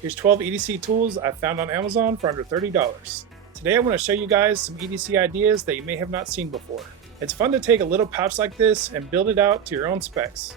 Here's 12 EDC tools I found on Amazon for under $30. Today I want to show you guys some EDC ideas that you may have not seen before. It's fun to take a little pouch like this and build it out to your own specs.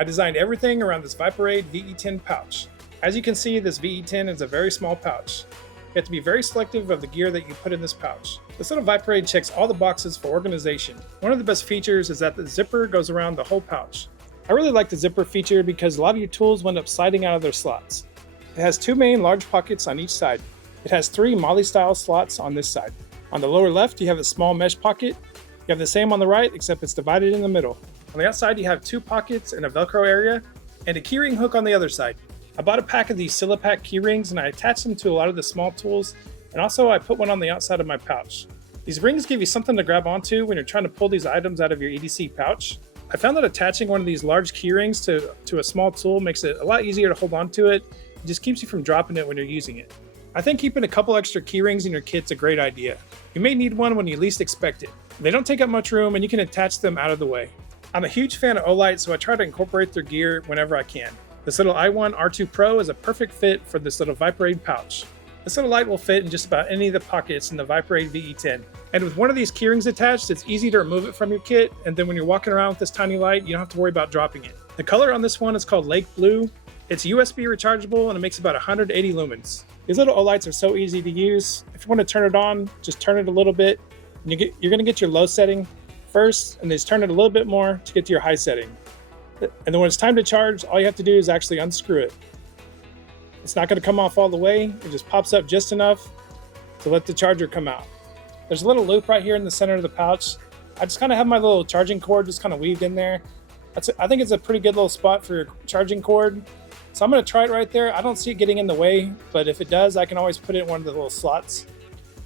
I designed everything around this Viperade VE10 pouch. As you can see, this VE10 is a very small pouch. You have to be very selective of the gear that you put in this pouch. This little Viperade checks all the boxes for organization. One of the best features is that the zipper goes around the whole pouch. I really like the zipper feature because a lot of your tools wind up sliding out of their slots. It has two main large pockets on each side. It has three MOLLE style slots on this side. On the lower left, you have a small mesh pocket. You have the same on the right, except it's divided in the middle. On the outside, you have two pockets and a Velcro area, and a keyring hook on the other side. I bought a pack of these Silapack keyrings and I attached them to a lot of the small tools, and also I put one on the outside of my pouch. These rings give you something to grab onto when you're trying to pull these items out of your EDC pouch. I found that attaching one of these large keyrings to a small tool makes it a lot easier to hold onto it. It just keeps you from dropping it when you're using it. I think keeping a couple extra keyrings in your kit's a great idea. You may need one when you least expect it. They don't take up much room and you can attach them out of the way. I'm a huge fan of Olight, so I try to incorporate their gear whenever I can. This little i1 R2 Pro is a perfect fit for this little Viperade pouch. This little light will fit in just about any of the pockets in the Viperade VE10. And with one of these keyrings attached, it's easy to remove it from your kit, and then when you're walking around with this tiny light, you don't have to worry about dropping it. The color on this one is called Lake Blue. It's USB rechargeable and it makes about 180 lumens. These little Olights are so easy to use. If you want to turn it on, just turn it a little bit. And you're going to get your low setting first, and then just turn it a little bit more to get to your high setting. And then when it's time to charge, all you have to do is actually unscrew it. It's not going to come off all the way. It just pops up just enough to let the charger come out. There's a little loop right here in the center of the pouch. I just kind of have my little charging cord just kind of weaved in there. I think it's a pretty good little spot for your charging cord. So I'm going to try it right there. I don't see it getting in the way, but if it does, I can always put it in one of the little slots.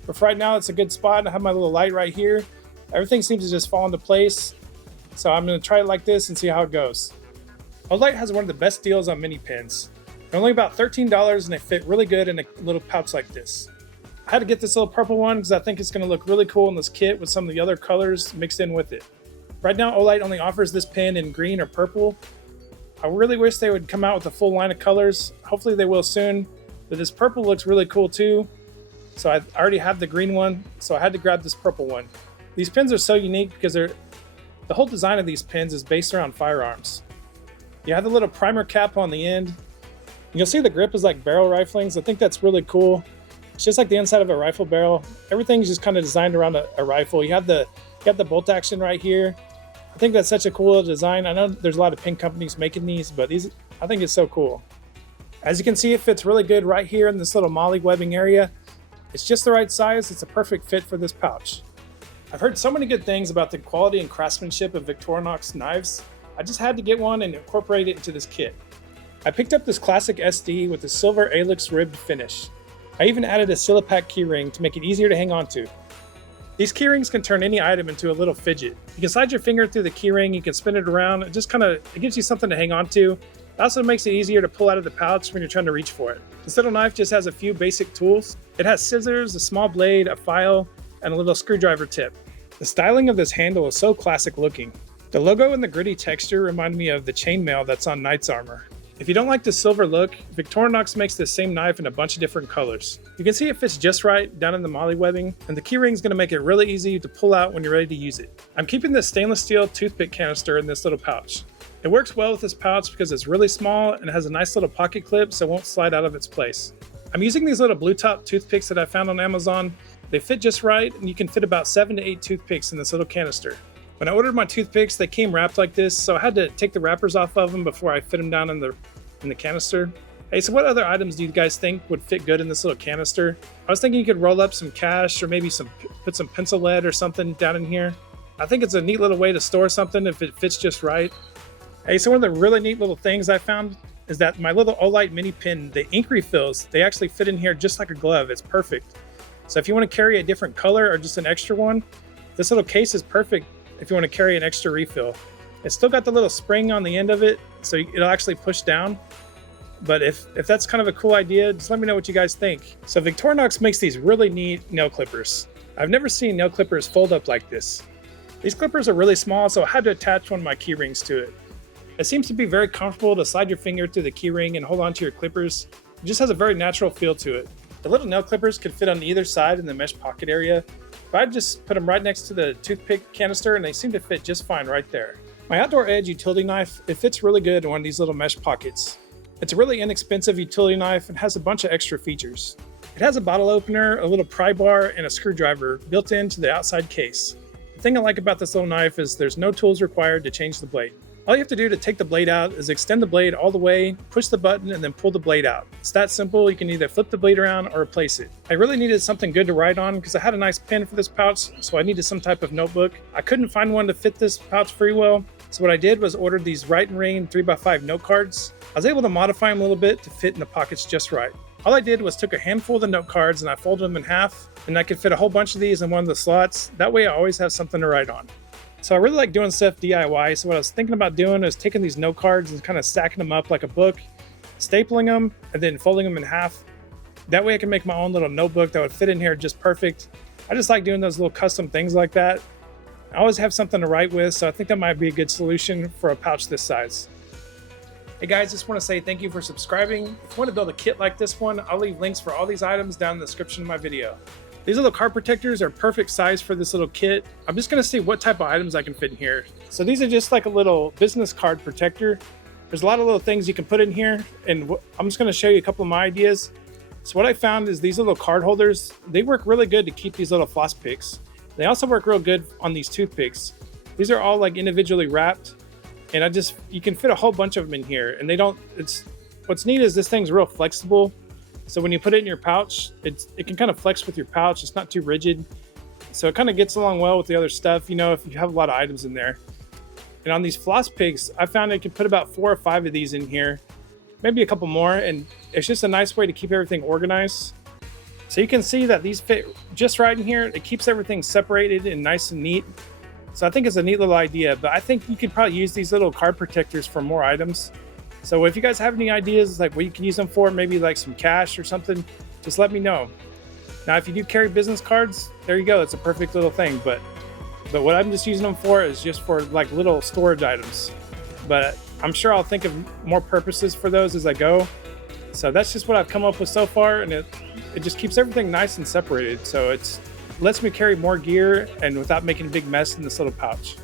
But for right now, it's a good spot. I have my little light right here. Everything seems to just fall into place. So I'm going to try it like this and see how it goes. Olight has one of the best deals on mini pins. They're only about $13 and they fit really good in a little pouch like this. I had to get this little purple one because I think it's going to look really cool in this kit with some of the other colors mixed in with it. Right now, Olight only offers this pin in green or purple. I really wish they would come out with a full line of colors. Hopefully they will soon, but this purple looks really cool too. So I already have the green one, so I had to grab this purple one. These pins are so unique because the whole design of these pins is based around firearms. You have the little primer cap on the end. You'll see the grip is like barrel riflings. I think that's really cool. It's just like the inside of a rifle barrel. Everything's just kind of designed around a rifle. You have the bolt action right here. I think that's such a cool design. I know there's a lot of pin companies making these, but I think it's so cool. As you can see, it fits really good right here in this little MOLLE webbing area. It's just the right size. It's a perfect fit for this pouch. I've heard so many good things about the quality and craftsmanship of Victorinox knives. I just had to get one and incorporate it into this kit. I picked up this classic SD with the silver Alix ribbed finish. I even added a Silapack keyring to make it easier to hang on to. These keyrings can turn any item into a little fidget. You can slide your finger through the keyring, you can spin it around, it gives you something to hang on to. It also makes it easier to pull out of the pouch when you're trying to reach for it. This little knife just has a few basic tools. It has scissors, a small blade, a file, and a little screwdriver tip. The styling of this handle is so classic looking. The logo and the gritty texture remind me of the chainmail that's on Knight's armor. If you don't like the silver look, Victorinox makes this same knife in a bunch of different colors. You can see it fits just right down in the MOLLE webbing, and the keyring is going to make it really easy to pull out when you're ready to use it. I'm keeping this stainless steel toothpick canister in this little pouch. It works well with this pouch because it's really small and has a nice little pocket clip so it won't slide out of its place. I'm using these little blue top toothpicks that I found on Amazon. They fit just right, and you can fit about 7 to 8 toothpicks in this little canister. When I ordered my toothpicks, they came wrapped like this, so I had to take the wrappers off of them before I fit them down in the canister. Hey, so what other items do you guys think would fit good in this little canister? I was thinking you could roll up some cash or maybe put some pencil lead or something down in here. I think it's a neat little way to store something if it fits just right. Hey, so one of the really neat little things I found is that my little Olight mini pin, the ink refills, they actually fit in here just like a glove. It's perfect. So if you want to carry a different color or just an extra one, this little case is perfect if you want to carry an extra refill. It's still got the little spring on the end of it, so it'll actually push down. But if that's kind of a cool idea, just let me know what you guys think. So Victorinox makes these really neat nail clippers. I've never seen nail clippers fold up like this. These clippers are really small, so I had to attach one of my keyrings to it. It seems to be very comfortable to slide your finger through the keyring and hold onto your clippers. It just has a very natural feel to it. The little nail clippers could fit on either side in the mesh pocket area, but I just put them right next to the toothpick canister and they seem to fit just fine right there. My Outdoor Edge utility knife, it fits really good in one of these little mesh pockets. It's a really inexpensive utility knife and has a bunch of extra features. It has a bottle opener, a little pry bar, and a screwdriver built into the outside case. The thing I like about this little knife is there's no tools required to change the blade. All you have to do to take the blade out is extend the blade all the way, push the button, and then pull the blade out. It's that simple. You can either flip the blade around or replace it. I really needed something good to write on because I had a nice pen for this pouch, so I needed some type of notebook. I couldn't find one to fit this pouch very well, so what I did was order these Write and Read 3x5 note cards. I was able to modify them a little bit to fit in the pockets just right. All I did was took a handful of the note cards and I folded them in half, and I could fit a whole bunch of these in one of the slots. That way I always have something to write on. So I really like doing stuff DIY, so what I was thinking about doing is taking these note cards and kind of stacking them up like a book, stapling them, and then folding them in half. That way I can make my own little notebook that would fit in here just perfect. I just like doing those little custom things like that. I always have something to write with, so I think that might be a good solution for a pouch this size. Hey guys, just want to say thank you for subscribing. If you want to build a kit like this one, I'll leave links for all these items down in the description of my video. These little card protectors are perfect size for this little kit. I'm just going to see what type of items I can fit in here. So these are just like a little business card protector. There's a lot of little things you can put in here, and I'm just going to show you a couple of my ideas. So what I found is these little card holders, they work really good to keep these little floss picks. They also work real good on these toothpicks. These are all like individually wrapped, and you can fit a whole bunch of them in here, and what's neat is this thing's real flexible. So when you put it in your pouch, it can kind of flex with your pouch. It's not too rigid. So it kind of gets along well with the other stuff, you know, if you have a lot of items in there. And on these floss picks, I found I could put about 4 or 5 of these in here, maybe a couple more. And it's just a nice way to keep everything organized. So you can see that these fit just right in here. It keeps everything separated and nice and neat. So I think it's a neat little idea, but I think you could probably use these little card protectors for more items. So if you guys have any ideas like what you can use them for, maybe like some cash or something, just let me know. Now, if you do carry business cards, there you go. It's a perfect little thing. But what I'm just using them for is just for like little storage items. But I'm sure I'll think of more purposes for those as I go. So that's just what I've come up with so far. And it just keeps everything nice and separated. So it lets me carry more gear and without making a big mess in this little pouch.